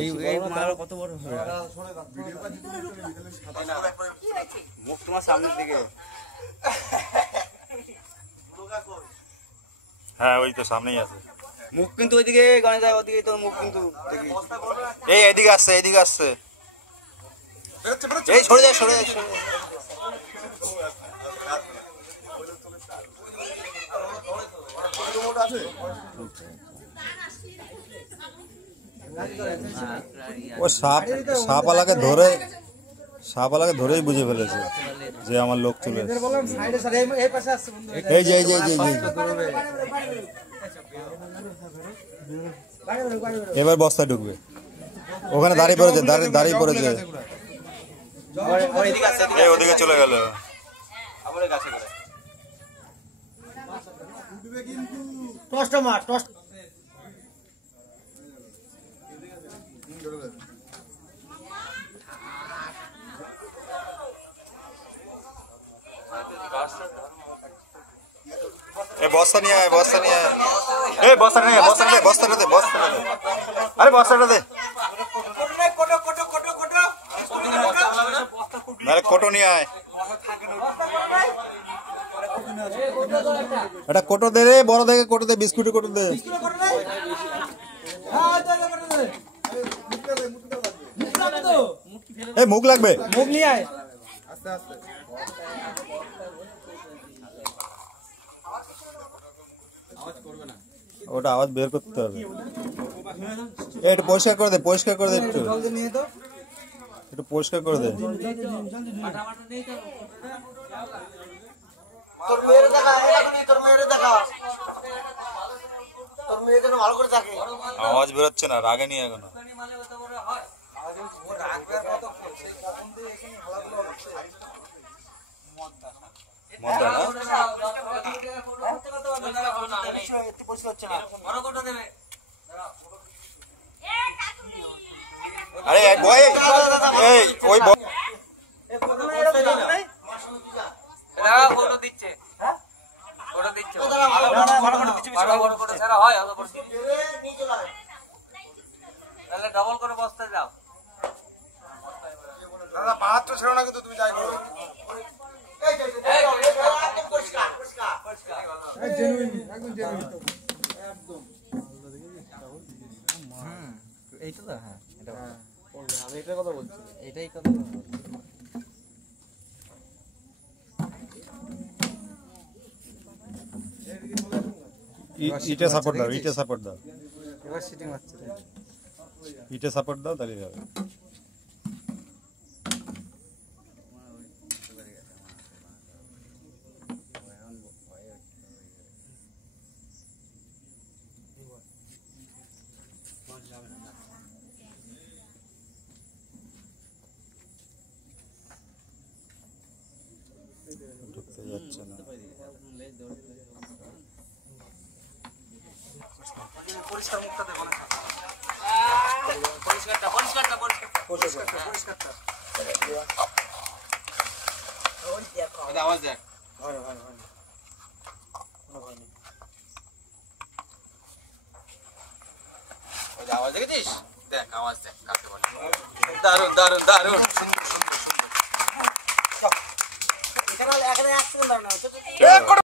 এই মাল কত বড় হবে? মুখ তোমার সামনের দিকে। হ্যাঁ ওই তো সামনেই আছে মুখ কিন্তু ওইদিকে গণেশ দা, ওদিকে তোর মুখ কিন্তু এই এদিকে আসছে এদিকে আসছে এই সরে যায় সরে যায় সরে যায়। ও সাপওয়ালাকে ধরেই বুঝে ফেলেছে যে আমার লোক চলে এসেছে। এই যে এই যে এই যে এবার বস্তা ঢুকবে, ওখানে দাঁড়িয়ে পড়েছে দাঁড়িয়ে পড়েছে, ওদিকে চলে গেল। বস্তা নিয়ে আয় বস্তা নিয়ে আয়, এই বস্তাটা নিয়ে বস্তাটা দে আরে বস্তাটা দে, নাহলে কোটো নিয়ে আয়, একটা কোটো দে রে, বড় দেখে কোটো দে, বিস্কুটের কোটো দে। এই মুখ লাগবে, মুখ নিয়ে আয় আস্তে আস্তে। ওটা আওয়াজ বের করতে হবে, একটু পরিষ্কার করে দে, পরিষ্কার করে দে, একটু পরিষ্কার করে দে। আওয়াজ বেরোচ্ছে না, রাগে নিয়ে এখনো। আরে বয় এই ওই ডবল করে বস্তা দাও দাদা, পাহাড় তো ছেড়ো না কিন্তু তুমি যাই করো। এইটা তো হ্যাঁ আমি এটার কথা বলছি, এটাই কথা বলছি। ইটে সাপোর্ট দাও, ইটে সাপোর্ট দাও, এবার সিটিং হচ্ছে, ইটে সাপোর্ট দাও, তাহলে যাবে। ঢুকতে যাচ্ছে না, পরিষ্কার মুখটা দেখো না, পরিষ্কারটা আওয়াজ দেখ, হয় কোনো ভয় নেই। ওই আওয়াজ দেখেছিস? দেখ আওয়াজ দেখ কাকে বলে। দারুণ দারুণ দারুণ, সুন্দর সুন্দর সুন্দর। এখানে এক সেকেন্ড দাঁড়াও না।